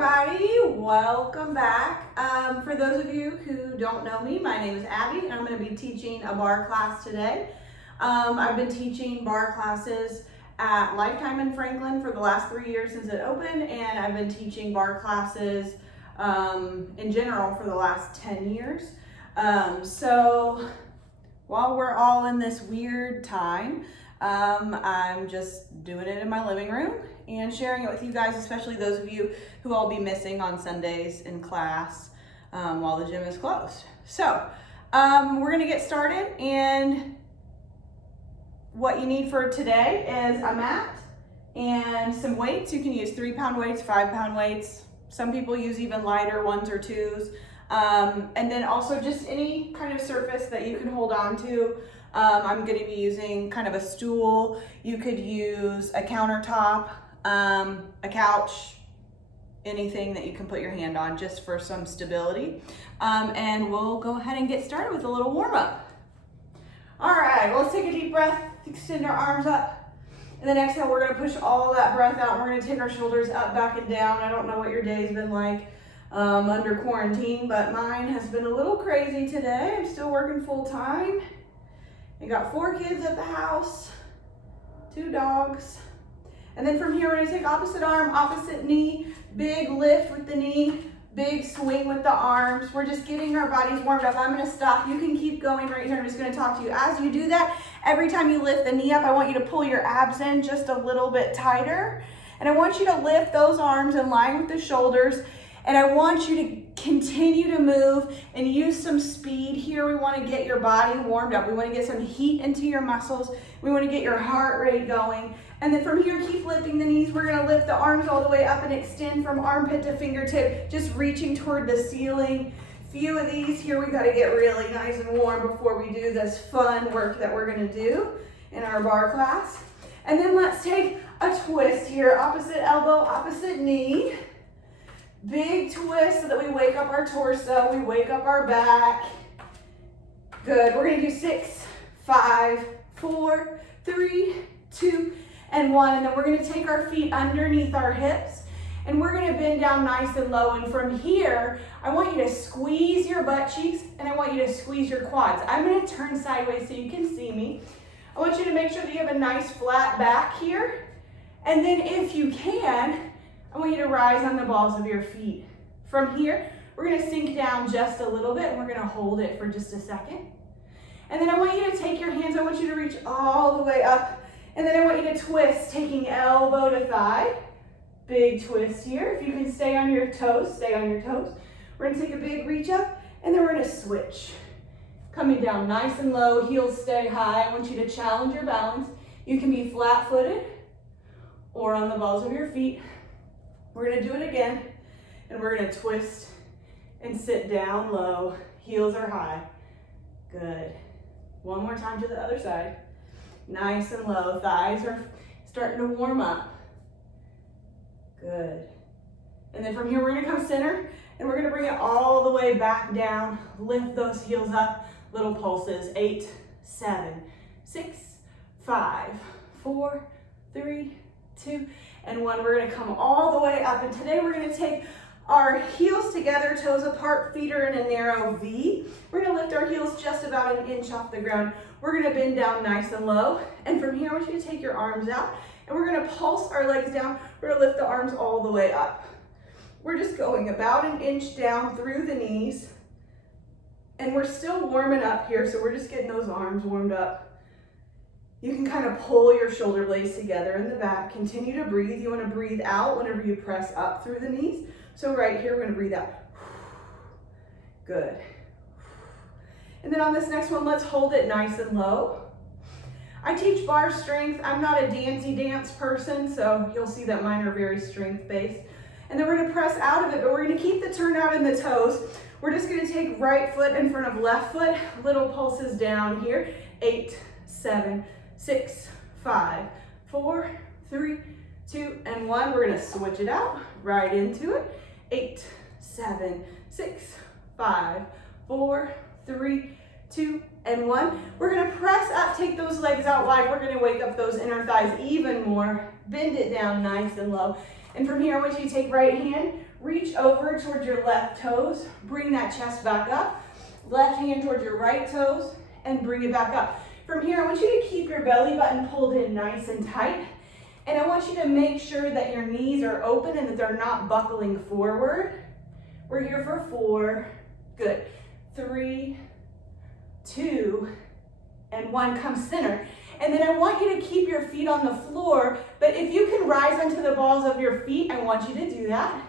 everybody, welcome back. For those of you who don't know me, my name is Abby and I'm going to be teaching a barre class today. I've been teaching barre classes at Lifetime in Franklin for the last 3 years since it opened, and I've been teaching barre classes in general for the last 10 years. So while we're all in this weird time, I'm just doing it in my living room and sharing it with you guys, especially those of you who I'll be missing on Sundays in class while the gym is closed. So we're gonna get started, and what you need for today is a mat and some weights. You can use 3-pound weights, 5-pound weights. Some people use even lighter 1s or 2s. And then also just any kind of surface that you can hold on to. I'm going to be using kind of a stool. You could use a countertop, a couch, anything that you can put your hand on just for some stability. And we'll go ahead and get started with a little warm up. All right, well, let's take a deep breath, extend our arms up. And then exhale, we're going to push all that breath out. And we're going to take our shoulders up, back, and down. I don't know what your day's been like under quarantine, but mine has been a little crazy today. I'm still working full time. I got 4 kids at the house, 2 dogs. And then from here, we're gonna take opposite arm, opposite knee, big lift with the knee, big swing with the arms. We're just getting our bodies warmed up. I'm gonna stop. You can keep going right here. I'm just gonna talk to you. As you do that, every time you lift the knee up, I want you to pull your abs in just a little bit tighter. And I want you to lift those arms in line with the shoulders. And I want you to continue to move and use some speed. Here we want to get your body warmed up. We want to get some heat into your muscles. We want to get your heart rate going. And then from here, keep lifting the knees. We're going to lift the arms all the way up and extend from armpit to fingertip, just reaching toward the ceiling. Few of these here, we got to get really nice and warm before we do this fun work that we're going to do in our barre class. And then let's take a twist here. Opposite elbow, opposite knee. Big twist so that we wake up our torso, we wake up our back. Good. We're going to do 6, 5, 4, 3, 2, and 1. And then we're going to take our feet underneath our hips, and we're going to bend down nice and low. And from here, I want you to squeeze your butt cheeks, and I want you to squeeze your quads. I'm going to turn sideways so you can see me. I want you to make sure that you have a nice flat back here. And then if you can, I want you to rise on the balls of your feet. From here, we're going to sink down just a little bit, and we're going to hold it for just a second. And then I want you to take your hands, I want you to reach all the way up, and then I want you to twist, taking elbow to thigh. Big twist here. If you can stay on your toes, stay on your toes. We're going to take a big reach up, and then we're going to switch. Coming down nice and low, heels stay high. I want you to challenge your balance. You can be flat-footed or on the balls of your feet. We're going to do it again, and we're going to twist and sit down low. Heels are high. Good. One more time to the other side. Nice and low. Thighs are starting to warm up. Good. And then from here, we're going to come center, and we're going to bring it all the way back down. Lift those heels up. Little pulses. 8, 7, 6, 5, 4, 3, 2, and 1. We're going to come all the way up, and today we're going to take our heels together, toes apart, feet are in a narrow V. We're going to lift our heels just about 1 inch off the ground. We're going to bend down nice and low, and from here I want you to take your arms out, and we're going to pulse our legs down. We're going to lift the arms all the way up. We're just going about 1 inch down through the knees, and we're still warming up here, so we're just getting those arms warmed up. You can kind of pull your shoulder blades together in the back. Continue to breathe. You want to breathe out whenever you press up through the knees. So right here, we're going to breathe out. Good. And then on this next one, let's hold it nice and low. I teach barre strength. I'm not a dancey dance person, so you'll see that mine are very strength-based. And then we're going to press out of it, but we're going to keep the turnout in the toes. We're just going to take right foot in front of left foot. Little pulses down here. 8, 7, 6, 5, 4, 3, 2, and 1. We're going to switch it out right into it. 8, 7, 6, 5, 4, 3, 2, and 1. We're going to press up, take those legs out wide. We're going to wake up those inner thighs even more. Bend it down nice and low. And from here, I want you to take right hand, reach over towards your left toes, bring that chest back up, left hand towards your right toes, and bring it back up. From here, I want you to keep your belly button pulled in nice and tight, and I want you to make sure that your knees are open and that they're not buckling forward. We're here for 4, good, 3, 2, and 1, come center. And then I want you to keep your feet on the floor, but if you can rise onto the balls of your feet, I want you to do that.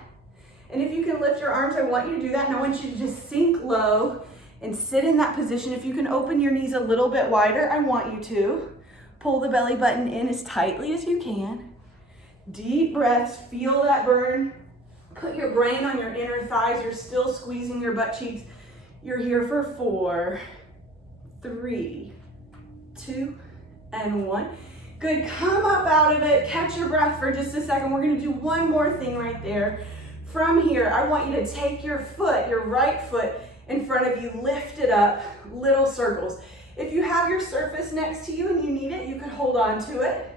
And if you can lift your arms, I want you to do that, and I want you to just sink low and sit in that position. If you can open your knees a little bit wider, I want you to. Pull the belly button in as tightly as you can. Deep breaths, feel that burn. Put your brain on your inner thighs. You're still squeezing your butt cheeks. You're here for 4, 3, 2, and 1. Good, come up out of it. Catch your breath for just a second. We're gonna do one more thing right there. From here, I want you to take your foot, your right foot, in front of you, lift it up, little circles. If you have your surface next to you and you need it, you could hold on to it.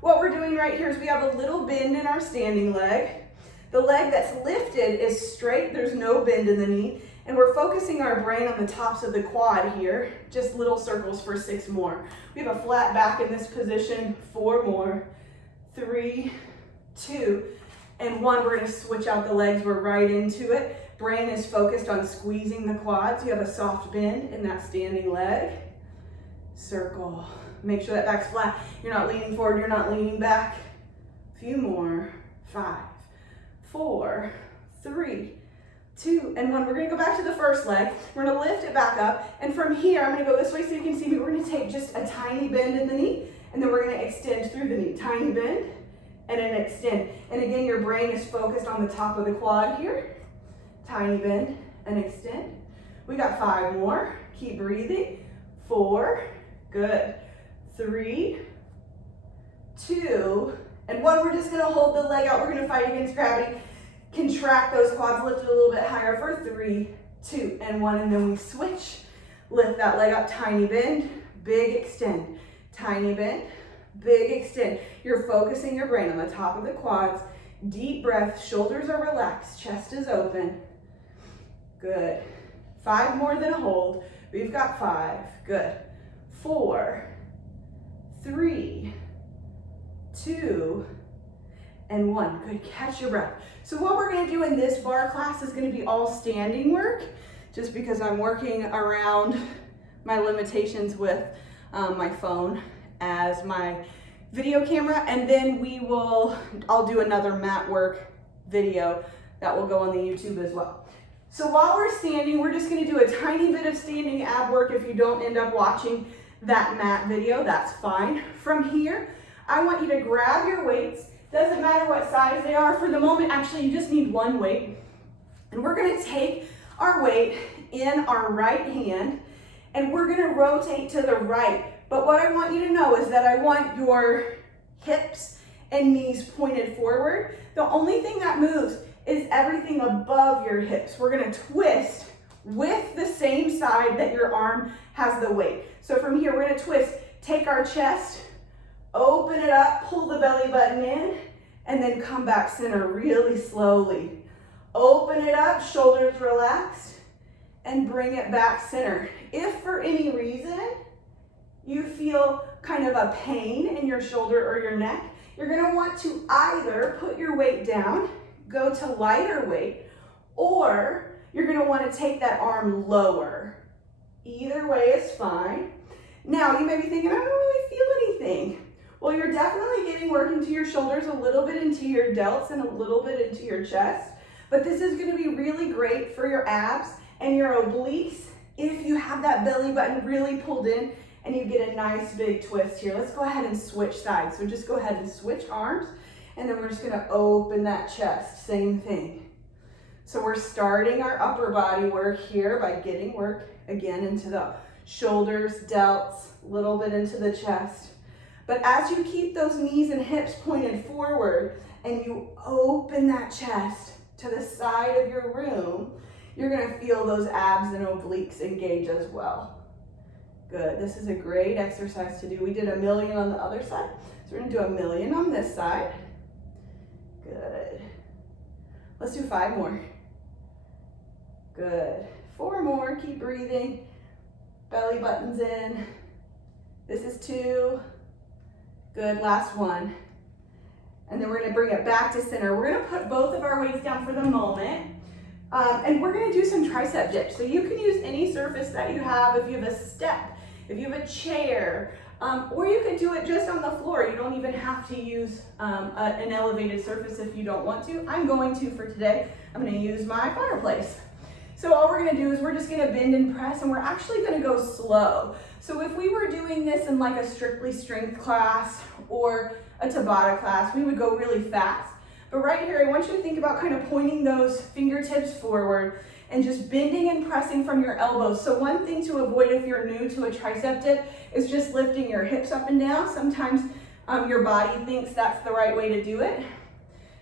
What we're doing right here is we have a little bend in our standing leg. The leg that's lifted is straight, there's no bend in the knee, and we're focusing our brain on the tops of the quad here, just little circles for 6 more. We have a flat back in this position, 4 more, 3, 2, and 1. We're gonna switch out the legs, we're right into it. Brain is focused on squeezing the quads. You have a soft bend in that standing leg. Circle. Make sure that back's flat. You're not leaning forward, you're not leaning back. A few more. 5, 4, 3, 2, and 1. We're gonna go back to the first leg. We're gonna lift it back up, and from here, I'm gonna go this way so you can see me. We're gonna take just a tiny bend in the knee, and then we're gonna extend through the knee. Tiny bend, and an extend. And again, your brain is focused on the top of the quad here. Tiny bend and extend. We got 5 more. Keep breathing. 4, good. 3, 2, and 1. We're just gonna hold the leg out. We're gonna fight against gravity. Contract those quads, lift it a little bit higher for 3, 2, and 1, and then we switch. Lift that leg up, tiny bend, big extend. Tiny bend, big extend. You're focusing your brain on the top of the quads. Deep breath, shoulders are relaxed, chest is open. Good. 5 more than a hold. We've got 5. Good. 4, 3, 2, and 1. Good. Catch your breath. So what we're going to do in this bar class is going to be all standing work, just because I'm working around my limitations with my phone as my video camera, and then I'll do another mat work video that will go on the YouTube as well. So while we're standing, we're just gonna do a tiny bit of standing ab work. If you don't end up watching that mat video, that's fine. From here, I want you to grab your weights. Doesn't matter what size they are. For the moment, actually, you just need 1 weight. And we're gonna take our weight in our right hand, and we're gonna rotate to the right. But what I want you to know is that I want your hips and knees pointed forward. The only thing that moves is everything above your hips. We're gonna twist with the same side that your arm has the weight. So from here, we're gonna twist, take our chest, open it up, pull the belly button in, and then come back center really slowly. Open it up, shoulders relaxed, and bring it back center. If for any reason you feel kind of a pain in your shoulder or your neck, you're gonna want to either put your weight down, go to lighter weight, or you're gonna wanna take that arm lower. Either way is fine. Now, you may be thinking, I don't really feel anything. Well, you're definitely getting work into your shoulders, a little bit into your delts, and a little bit into your chest. But this is gonna be really great for your abs and your obliques if you have that belly button really pulled in and you get a nice big twist here. Let's go ahead and switch sides. So just go ahead and switch arms, and then we're just gonna open that chest, same thing. So we're starting our upper body work here by getting work again into the shoulders, delts, a little bit into the chest. But as you keep those knees and hips pointed forward and you open that chest to the side of your room, you're gonna feel those abs and obliques engage as well. Good, this is a great exercise to do. We did 1,000,000 on the other side, so we're gonna do 1,000,000 on this side. Good. Let's do 5 more. Good. 4 more, keep breathing. Belly buttons in. This is 2. Good, last 1. And then we're gonna bring it back to center. We're gonna put both of our weights down for the moment. And we're gonna do some tricep dips. So you can use any surface that you have. If you have a step, if you have a chair, or you could do it just on the floor. You don't even have to use an elevated surface if you don't want to. I'm going to for today. I'm gonna use my fireplace. So all we're gonna do is we're just gonna bend and press, and we're actually gonna go slow. So if we were doing this in like a strictly strength class or a Tabata class, we would go really fast. But right here, I want you to think about kind of pointing those fingertips forward and just bending and pressing from your elbows. So one thing to avoid if you're new to a tricep dip is just lifting your hips up and down. Sometimes your body thinks that's the right way to do it.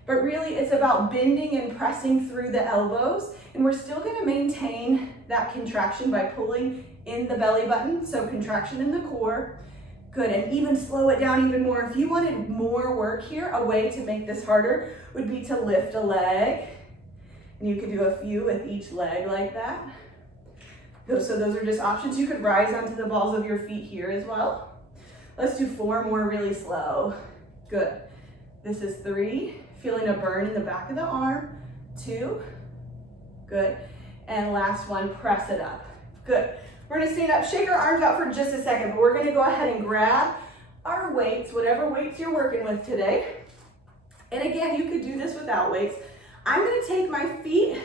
But really, it's about bending and pressing through the elbows. And we're still gonna maintain that contraction by pulling in the belly button, so contraction in the core. Good, and even slow it down even more. If you wanted more work here, a way to make this harder would be to lift a leg. And you could do a few with each leg like that. So those are just options. You could rise onto the balls of your feet here as well. Let's do 4 more really slow. Good. This is 3. Feeling a burn in the back of the arm. 2. Good. And last one, press it up. Good. We're gonna stand up, shake our arms out for just a second, but we're gonna go ahead and grab our weights, whatever weights you're working with today. And again, you could do this without weights. I'm gonna take my feet,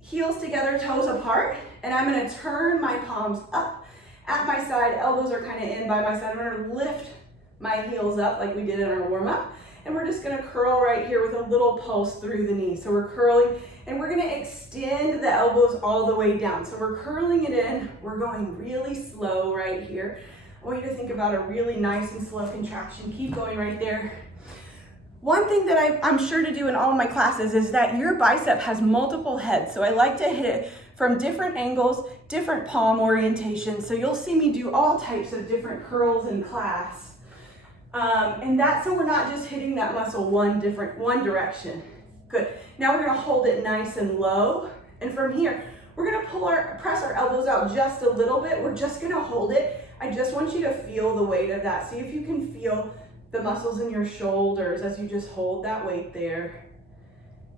heels together, toes apart, and I'm gonna turn my palms up at my side, elbows are kind of in by my side. I'm gonna lift my heels up like we did in our warm up. And we're just gonna curl right here with a little pulse through the knee. So we're curling, and we're gonna extend the elbows all the way down. So we're curling it in. We're going really slow right here. I want you to think about a really nice and slow contraction. Keep going right there. One thing that I'm sure to do in all of my classes is that your bicep has multiple heads. So I like to hit it from different angles, different palm orientations. So you'll see me do all types of different curls in class. And that's so we're not just hitting that muscle one direction. Good. Now we're gonna hold it nice and low. And from here, we're gonna press our elbows out just a little bit. We're just gonna hold it. I just want you to feel the weight of that. See if you can feel the muscles in your shoulders as you just hold that weight there.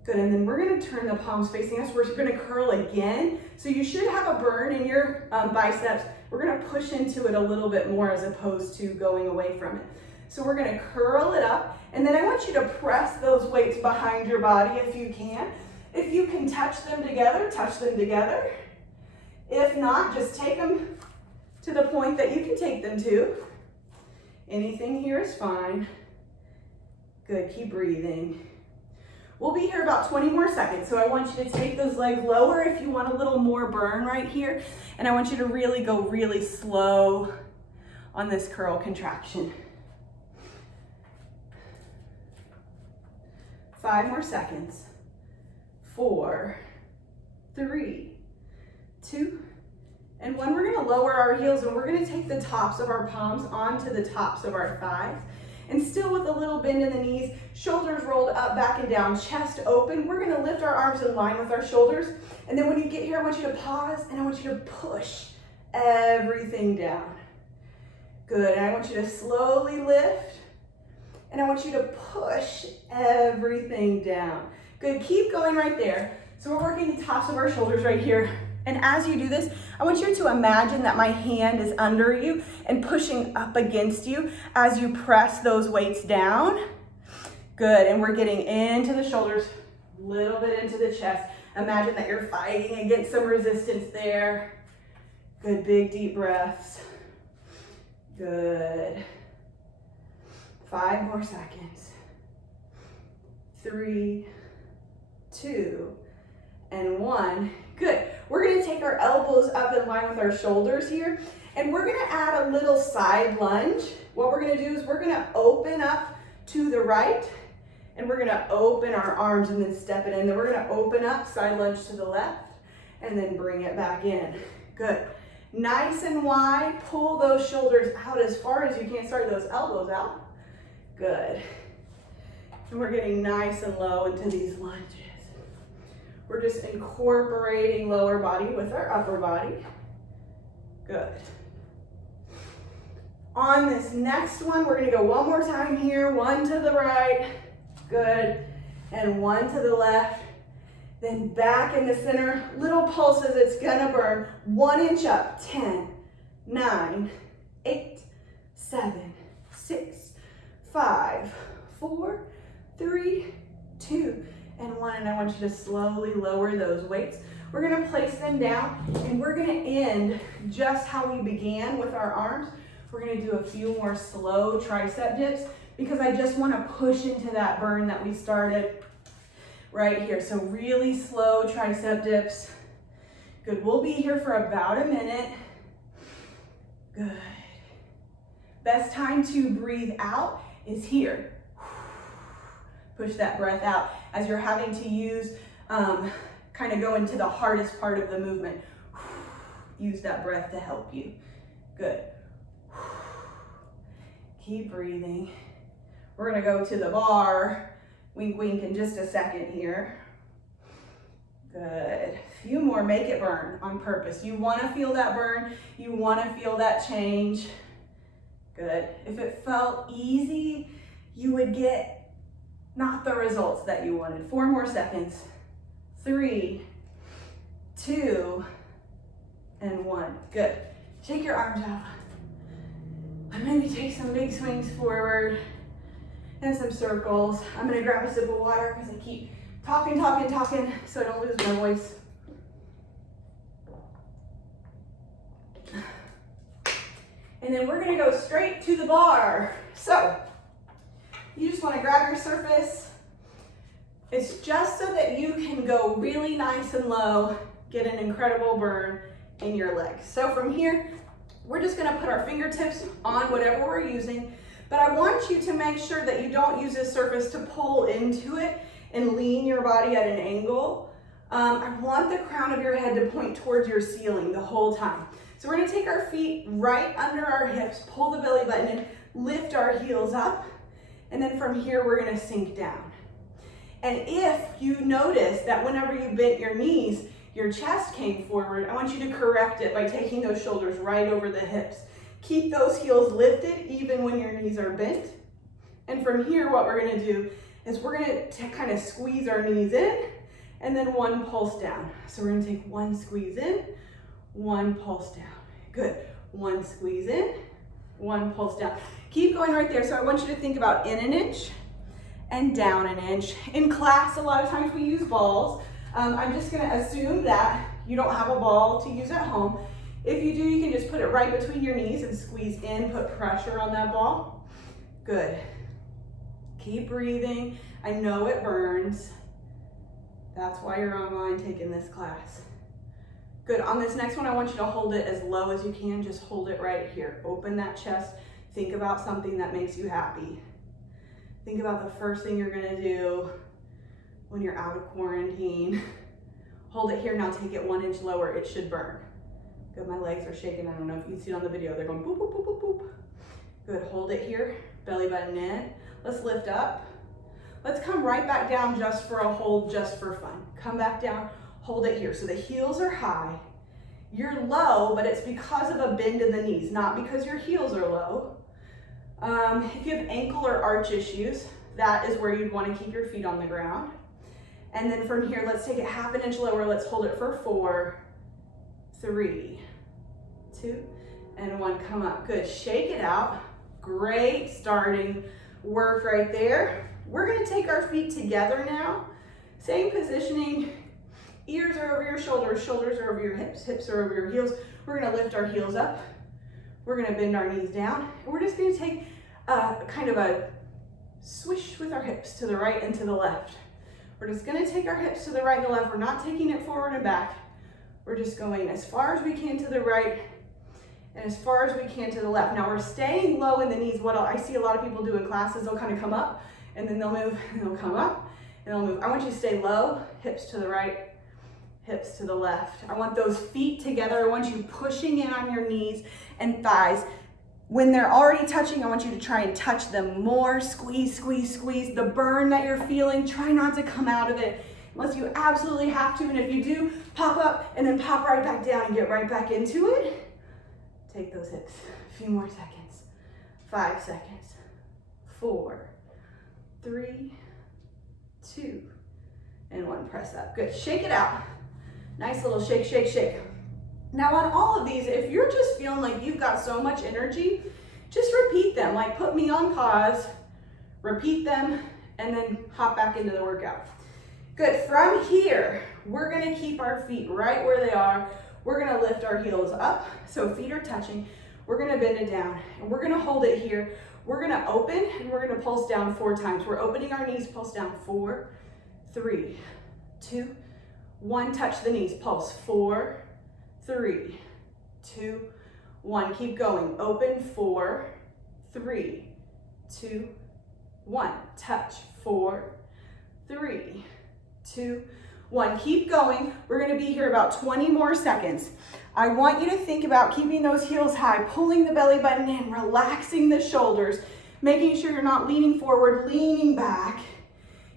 Good, and then we're gonna turn the palms facing us. We're gonna curl again. So you should have a burn in your biceps. We're gonna push into it a little bit more as opposed to going away from it. So we're gonna curl it up, and then I want you to press those weights behind your body if you can. If you can touch them together, touch them together. If not, just take them to the point that you can take them to. Anything here is fine. Good, keep breathing. We'll be here about 20 more seconds, so I want you to take those legs lower if you want a little more burn right here, and I want you to really go really slow on this curl contraction. 5 more seconds. 4, 3, 2, and 1. We're gonna lower our heels, and we're gonna take the tops of our palms onto the tops of our thighs. And still with a little bend in the knees, shoulders rolled up, back and down, chest open. We're gonna lift our arms in line with our shoulders. And then when you get here, I want you to pause, and I want you to push everything down. Good, and I want you to slowly lift. And I want you to push everything down. Good, keep going right there. So we're working the tops of our shoulders right here. And as you do this, I want you to imagine that my hand is under you and pushing up against you as you press those weights down. Good, and we're getting into the shoulders, a little bit into the chest. Imagine that you're fighting against some resistance there. Good, big deep breaths. Good. 5 more seconds. 3, 2, and 1. Good. We're going to take our elbows up in line with our shoulders here, and we're going to add a little side lunge. What we're going to do is we're going to open up to the right, and we're going to open our arms and then step it in. Then we're going to open up, side lunge to the left, and then bring it back in. Good. Nice and wide. Pull those shoulders out as far as you can. Start those elbows out. Good. And we're getting nice and low into these lunges. We're just incorporating lower body with our upper body. Good. On this next one, we're gonna go one more time here. One to the right, good. And one to the left. Then back in the center, little pulses, it's gonna burn. 1 inch up, 10, 9, 8, 7, 6, 5, 4, 3, 2, and 1. And I want you to slowly lower those weights. We're gonna place them down and we're gonna end just how we began with our arms. We're gonna do a few more slow tricep dips because I just wanna push into that burn that we started right here. So really slow tricep dips. Good, we'll be here for about a minute. Good. Best time to breathe out is here. Push that breath out as you're having to use, kind of go into the hardest part of the movement. Use that breath to help you. Good. Keep breathing. We're gonna go to the bar. Wink, wink in just a second here. Good. Few more, make it burn on purpose. You wanna feel that burn. You wanna feel that change. Good. If it felt easy, you would get not the results that you wanted. 4 more seconds. 3, 2, and 1. Good. Shake your arms out. And maybe take some big swings forward and some circles. I'm gonna grab a sip of water because I keep talking so I don't lose my voice. And then we're gonna go straight to the bar. So you just wanna grab your surface. It's just so that you can go really nice and low, get an incredible burn in your legs. So from here, we're just gonna put our fingertips on whatever we're using, but I want you to make sure that you don't use this surface to pull into it and lean your body at an angle. I want the crown of your head to point towards your ceiling the whole time. So we're gonna take our feet right under our hips, pull the belly button in, lift our heels up, and then from here we're gonna sink down. And if you notice that whenever you bent your knees, your chest came forward, I want you to correct it by taking those shoulders right over the hips. Keep those heels lifted even when your knees are bent. And from here, what we're gonna do is we're gonna kind of squeeze our knees in and then 1 pulse down. So we're gonna take 1 squeeze in, 1 pulse down. Good, 1 squeeze in, 1 pulse down. Keep going right there. So I want you to think about in an inch and down an inch. In class, a lot of times we use balls. I'm just gonna assume that you don't have a ball to use at home. If you do, you can just put it right between your knees and squeeze in, put pressure on that ball. Good. Keep breathing. I know it burns. That's why you're online taking this class. Good, on this next one, I want you to hold it as low as you can. Just hold it right here. Open that chest. Think about something that makes you happy. Think about the first thing you're gonna do when you're out of quarantine. Hold it here, now take it 1 inch lower, it should burn. Good, my legs are shaking, I don't know if you can see it on the video, they're going boop, boop, boop, boop, boop. Good, hold it here, belly button in. Let's lift up. Let's come right back down just for a hold, just for fun. Come back down, hold it here. So the heels are high. You're low, but it's because of a bend in the knees, not because your heels are low. If you have ankle or arch issues, that is where you'd want to keep your feet on the ground. And then from here, let's take it 1/2 inch lower. Let's hold it for 4, 3, 2, and 1. Come up. Good. Shake it out. Great starting work right there. We're going to take our feet together now. Same positioning. Ears are over your shoulders. Shoulders are over your hips. Hips are over your heels. We're going to lift our heels up. We're going to bend our knees down. And we're just going to take kind of a swish with our hips to the right and to the left. We're just gonna take our hips to the right and the left. We're not taking it forward and back. We're just going as far as we can to the right and as far as we can to the left. Now we're staying low in the knees. What I see a lot of people do in classes, they'll kind of come up and then they'll move and they'll come up and they'll move. I want you to stay low, hips to the right, hips to the left. I want those feet together. I want you pushing in on your knees and thighs. When they're already touching, I want you to try and touch them more. Squeeze, squeeze, squeeze. The burn that you're feeling, try not to come out of it unless you absolutely have to. And if you do, pop up and then pop right back down and get right back into it. Take those hips. A few more seconds. 5 seconds. 4, 3, 2, and 1. Press up. Good. Shake it out. Nice little shake, shake, shake. Now on all of these, if you're just feeling like you've got so much energy, just repeat them. Like put me on pause, repeat them, and then hop back into the workout. Good. From here, we're gonna keep our feet right where they are. We're gonna lift our heels up, so feet are touching. We're gonna bend it down, and we're gonna hold it here. We're gonna open, and we're gonna pulse down 4 times. We're opening our knees, pulse down. 4, 3, 2, 1. Touch the knees, pulse. 4, 3, 2, 1. Keep going. Open. 4, 3, 2, 1. Touch. 4, 3, 2, 1. Keep going. We're going to be here about 20 more seconds. I want you to think about keeping those heels high, pulling the belly button in, relaxing the shoulders, making sure you're not leaning forward, leaning back.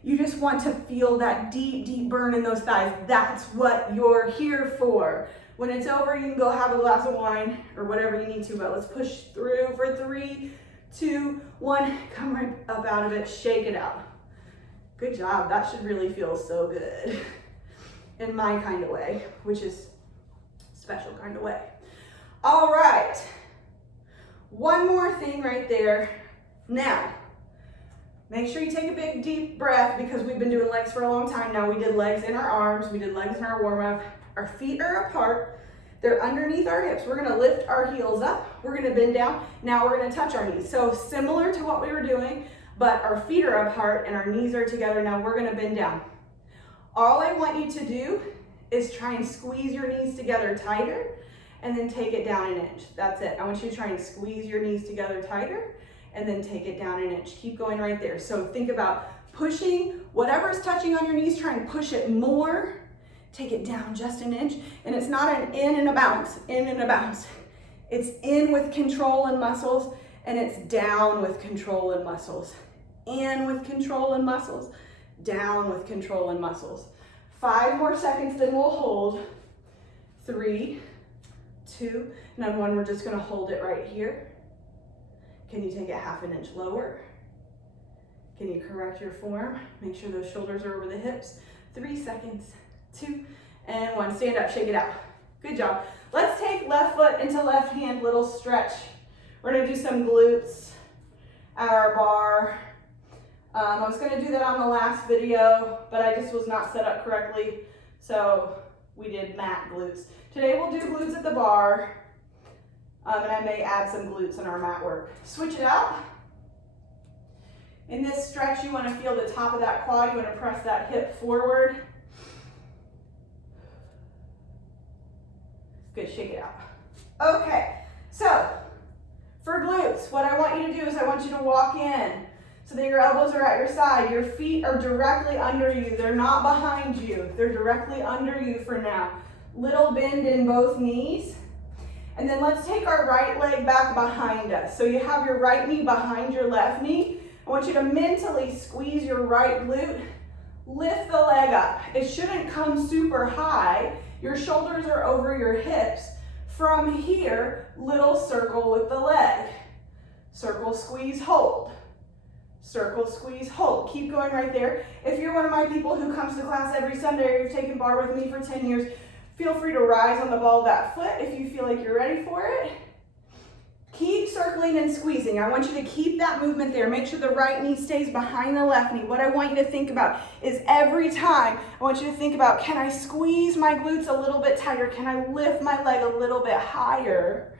You just want to feel that deep, deep burn in those thighs. That's what you're here for. When it's over, you can go have a glass of wine or whatever you need to, but let's push through for 3, 2, 1. Come right up out of it, shake it out. Good job. That should really feel so good in my kind of way, which is special kind of way. All right. One more thing right there. Now, make sure you take a big deep breath because we've been doing legs for a long time now. We did legs in our arms. We did legs in our warm-up. Our feet are apart. They're underneath our hips. We're gonna lift our heels up. We're gonna bend down. Now we're gonna touch our knees. So similar to what we were doing, but our feet are apart and our knees are together. Now we're gonna bend down. All I want you to do is try and squeeze your knees together tighter and then take it down 1 inch. That's it. I want you to try and squeeze your knees together tighter and then take it down 1 inch. Keep going right there. So think about pushing whatever's touching on your knees, try and push it more. Take it down just 1 inch. And it's not an in and a bounce, in and a bounce. It's in with control and muscles, and it's down with control and muscles. In with control and muscles, down with control and muscles. 5 more seconds, then we'll hold. 3, 2, and then 1, we're just gonna hold it right here. Can you take it half an inch lower? Can you correct your form? Make sure those shoulders are over the hips. 3 seconds, 2, and 1. Stand up, shake it out. Good job. Let's take left foot into left hand, little stretch. We're gonna do some glutes at our bar. I was gonna do that on the last video, but I just was not set up correctly, so we did mat glutes. Today we'll do glutes at the bar, and I may add some glutes in our mat work. Switch it out. In this stretch, you wanna feel the top of that quad. You wanna press that hip forward. Good, shake it out. Okay, so for glutes, what I want you to do is I want you to walk in so that your elbows are at your side. Your feet are directly under you. They're not behind you. They're directly under you for now. Little bend in both knees. And then let's take our right leg back behind us. So you have your right knee behind your left knee. I want you to mentally squeeze your right glute. Lift the leg up. It shouldn't come super high. Your shoulders are over your hips. From here, little circle with the leg. Circle, squeeze, hold. Circle, squeeze, hold. Keep going right there. If you're one of my people who comes to class every Sunday or you've taken bar with me for 10 years, feel free to rise on the ball of that foot if you feel like you're ready for it. Keep circling and squeezing. I want you to keep that movement there. Make sure the right knee stays behind the left knee. What I want you to think about is every time, I want you to think about, can I squeeze my glutes a little bit tighter? Can I lift my leg a little bit higher?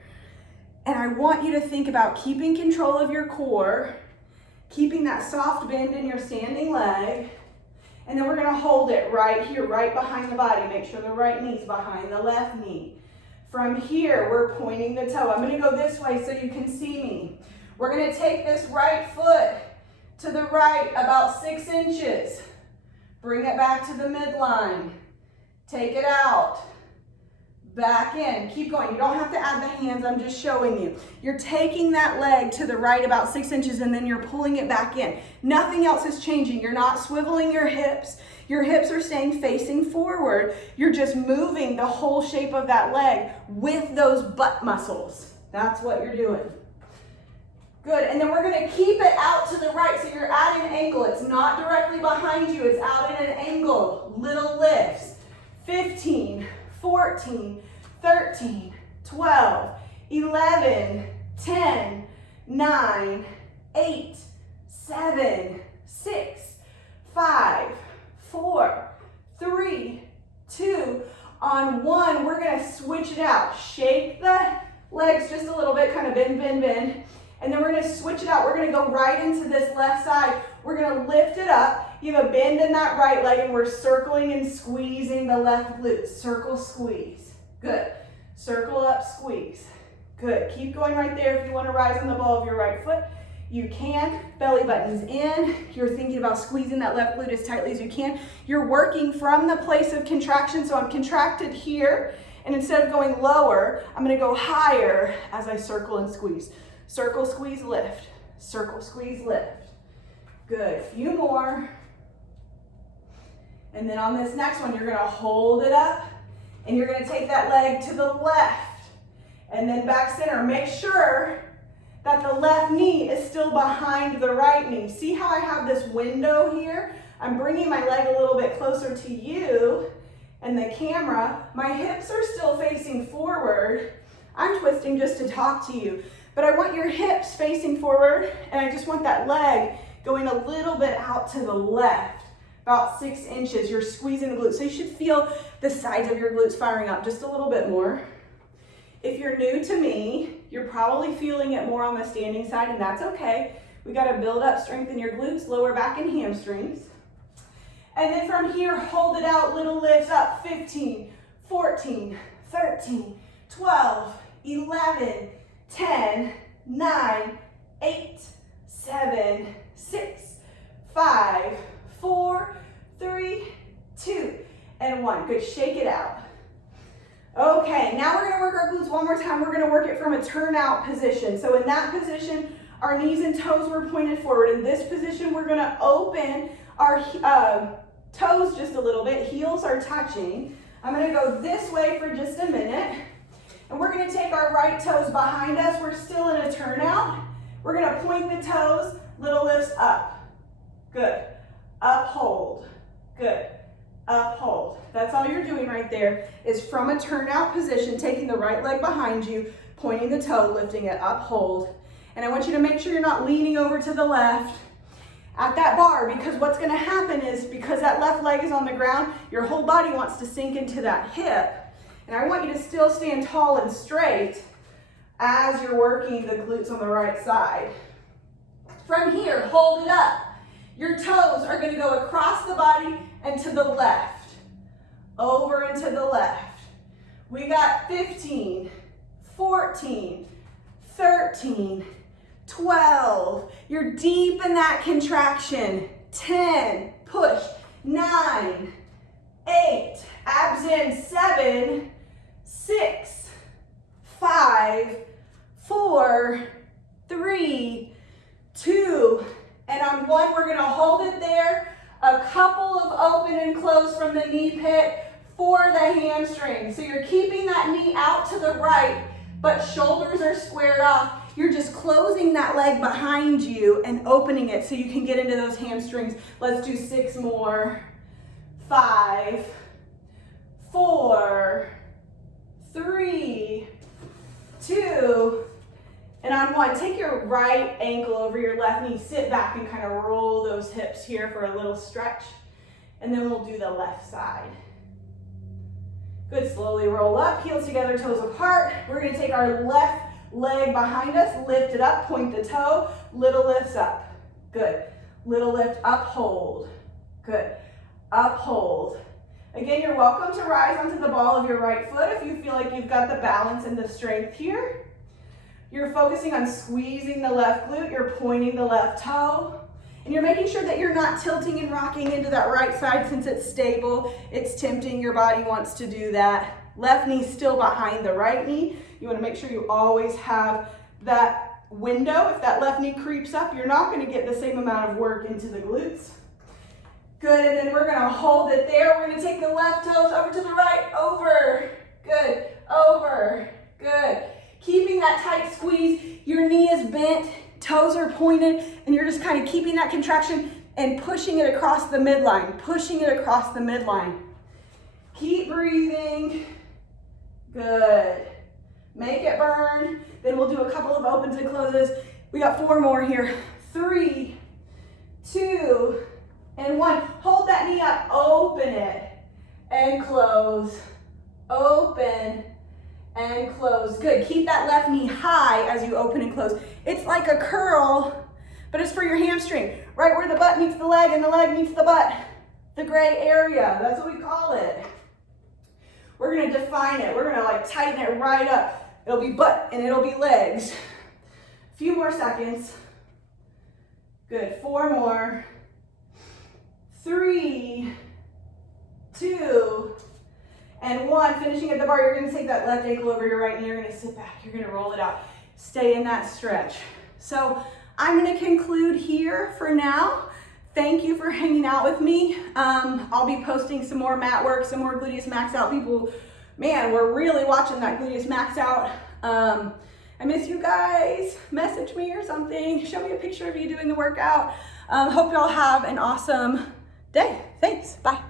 And I want you to think about keeping control of your core, keeping that soft bend in your standing leg, and then we're gonna hold it right here, right behind the body. Make sure the right knee's behind the left knee. From here, we're pointing the toe. I'm gonna go this way so you can see me. We're gonna take this right foot to the right about 6 inches. Bring it back to the midline. Take it out. back in. Keep going. You don't have to add the hands. I'm just showing you. You're taking that leg to the right about 6 inches and then you're pulling it back in. Nothing else is changing. You're not swiveling your hips. Your hips are staying facing forward. You're just moving the whole shape of that leg with those butt muscles. That's what you're doing. Good, and then we're gonna keep it out to the right, so you're at an angle. It's not directly behind you, it's out at an angle. Little lifts. 15, 14, 13, 12, 11, 10, 9, 8, 7, 6, 5, 4, 3, 2, on 1, we're gonna switch it out. Shake the legs just a little bit, kind of bend, bend, bend. And then we're gonna switch it out. We're gonna go right into this left side. We're gonna lift it up. You have a bend in that right leg and we're circling and squeezing the left glute. Circle, squeeze. Good. Circle up, squeeze. Good. Keep going right there. If you wanna rise on the ball of your right foot, you can. Belly button's in. You're thinking about squeezing that left glute as tightly as you can. You're working from the place of contraction. So I'm contracted here. And instead of going lower, I'm gonna go higher as I circle and squeeze. Circle, squeeze, lift. Circle, squeeze, lift. Good, few more. And then on this next one, you're gonna hold it up and you're gonna take that leg to the left and then back center. Make sure that the left knee is still behind the right knee. See how I have this window here? I'm bringing my leg a little bit closer to you and the camera. My hips are still facing forward. I'm twisting just to talk to you. But I want your hips facing forward, and I just want that leg going a little bit out to the left, about 6 inches. You're squeezing the glutes. So you should feel the sides of your glutes firing up just a little bit more. If you're new to me, you're probably feeling it more on the standing side, and that's okay. We gotta build up, strengthen your glutes, lower back and hamstrings. And then from here, hold it out, little lifts up, 15, 14, 13, 12, 11, 10, 9, 8, 7, 6, 5, 4, 3, 2, and 1. Good, shake it out. Okay, now we're gonna work our glutes one more time. We're gonna work it from a turnout position. So in that position, our knees and toes were pointed forward. In this position, we're gonna open our toes just a little bit. Heels are touching. I'm gonna go this way for just a minute. And we're gonna take our right toes behind us. We're still in a turnout. We're gonna point the toes, little lifts up. Good. Up, hold. Good. Up, hold. That's all you're doing right there is from a turnout position, taking the right leg behind you, pointing the toe, lifting it up, hold. And I want you to make sure you're not leaning over to the left at that bar, because what's gonna happen is because that left leg is on the ground, your whole body wants to sink into that hip. And I want you to still stand tall and straight as you're working the glutes on the right side. From here, hold it up. Your toes are gonna go across the body and to the left. Over and to the left. We got 15, 14, 13, 12. You're deep in that contraction. 10, push. 9, 8, abs in. 7, 6, 5, 4, 3, 2, and on 1, we're gonna hold it there. A couple of open and close from the knee pit for the hamstring. So you're keeping that knee out to the right, but shoulders are squared off. You're just closing that leg behind you and opening it so you can get into those hamstrings. Let's do 6 more. 5, 4, 3, 2, and on 1, take your right ankle over your left knee, sit back and kind of roll those hips here for a little stretch, and then we'll do the left side. Good, slowly roll up, heels together, toes apart. We're gonna take our left leg behind us, lift it up, point the toe, little lifts up. Good, little lift up, hold. Good, up, hold. Again, you're welcome to rise onto the ball of your right foot if you feel like you've got the balance and the strength here. You're focusing on squeezing the left glute, you're pointing the left toe, and you're making sure that you're not tilting and rocking into that right side since it's stable. It's tempting, your body wants to do that. Left knee still behind the right knee. You want to make sure you always have that window. If that left knee creeps up, you're not going to get the same amount of work into the glutes. Good, and then we're going to hold it there. We're going to take the left toes over to the right, over, good, over, good. Keeping that tight squeeze, your knee is bent, toes are pointed, and you're just kind of keeping that contraction and pushing it across the midline, pushing it across the midline. Keep breathing, good. Make it burn. Then we'll do a couple of opens and closes. We got 4 more here. 3, 2, and 1. Hold that knee up, open it, and close. Open and close. Good. Keep that left knee high as you open and close. It's like a curl, but it's for your hamstring. Right where the butt meets the leg and the leg meets the butt. The gray area, that's what we call it. We're gonna define it. We're gonna like tighten it right up. It'll be butt and it'll be legs. A few more seconds. Good, 4 more. 3, 2, and 1. Finishing at the bar, you're gonna take that left ankle over your right knee. You're gonna sit back, you're gonna roll it out. Stay in that stretch. So I'm gonna conclude here for now. Thank you for hanging out with me. I'll be posting some more mat work, some more gluteus max out. People, man, we're really watching that gluteus max out. I miss you guys. Message me or something. Show me a picture of you doing the workout. Hope y'all have an awesome day. Thanks. Bye.